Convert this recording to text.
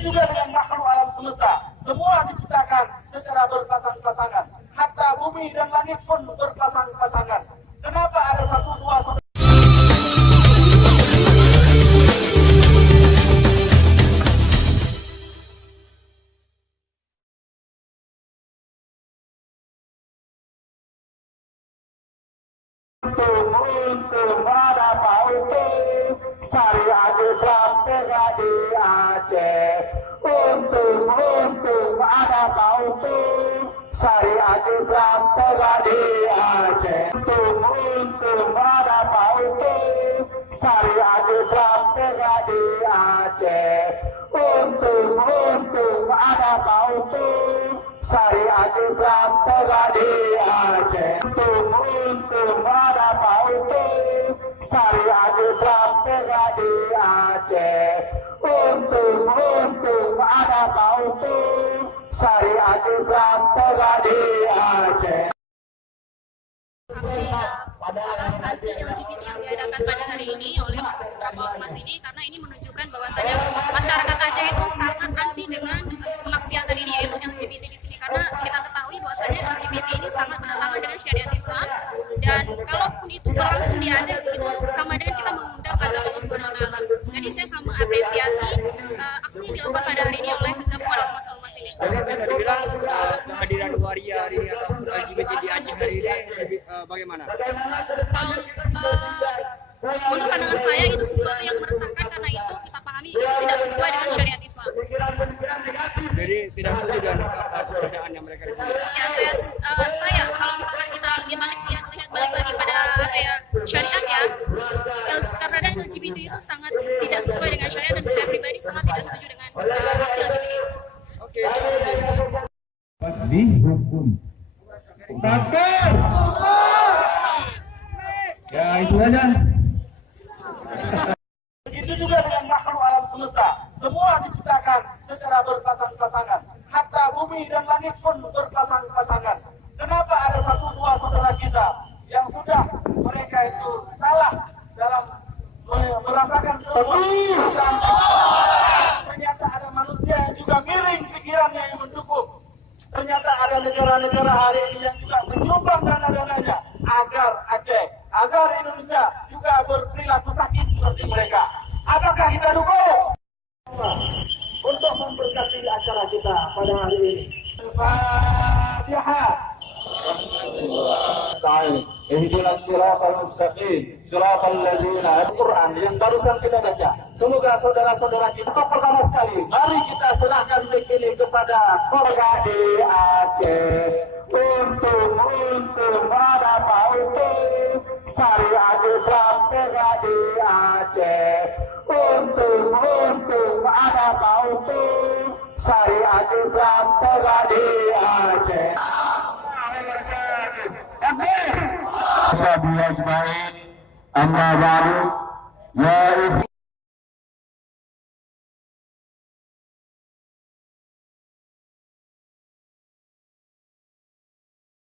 juga dengan makhluk alam semesta. Semua diciptakan secara berpasang-pasangan. Hatta bumi dan langit pun berpasang-pasangan. Kenapa ada satu dua untuk ada pautu syariat Islam tegak di Aceh. Untuk ada pautu syariat Islam tegak di Aceh. Untuk ada pautu syariat Islam tegak di Aceh. Untuk ada pautu syariat Islam tegak di Aceh. Untuk ada pautu syariat Islam tegak di Aceh. Untuk ada pautu syariat Islam tegak di Aceh. Aksi anti-LGBT yang diadakan pada hari ini oleh beberapa ormas ini, karena ini menunjukkan bahwasanya masyarakat Aceh itu sangat anti dengan kemaksiatan ini, yaitu LGBT di sini, karena kita ketahui bahwasanya LGBT ini sangat bertentangan dengan syariat Islam, dan kalaupun itu berlangsung di Aceh itu sama dengan kita mengundang azab Allah Subhanahu wa taala. Jadi saya sangat mengapresiasi aksi yang dilakukan pada hari ini oleh gabungan ormas-ormas ini. Bisa dibilang kehadiran waria hari ini atau LGBT di Aceh hari ini bagaimana? Kalau menurut pandangan saya itu sesuatu yang meresahkan, karena itu kita pahami itu tidak sesuai dengan syariat Islam. Jadi tidak setuju dengan keberadaan yang mereka ini. Ya, saya kalau misalkan kita lihat balik lagi pada syariat ya, keberadaan LGBT itu sangat tidak sesuai dengan syariat, dan saya pribadi sangat tidak setuju dengan aksi LGBT itu. Oke. Dihukum. Takbir. Ya itu aja. Begitu juga dengan makhluk alam semesta. Semua diciptakan secara berpasang-pasangan. Hatta bumi dan langit pun berpasang-pasangan. Kenapa ada satu dua saudara kita yang sudah mereka itu salah dalam merasakan perusahaan? Ternyata ada manusia yang juga miring pikirannya yang mendukung. Ternyata ada negara-negara hari ini yang juga menyumbang dana-dananya agar Aceh, agar Indonesia juga berperilaku sakit seperti mereka. Apakah kita dukung? Untuk memberkati acara kita pada hari ini. Al-Fatihah. Ihdinas siratal mustaqim, siratal ladzina Al-Qur'an yang barusan kita baca. Semoga saudara-saudara kita pertama sekali mari kita serahkan mic ini kepada warga di Aceh. Untuk ada pautu syariat Islam tegak di Aceh. Untuk ada pautu syariat Islam tegak di Aceh. Amma ba'du, ya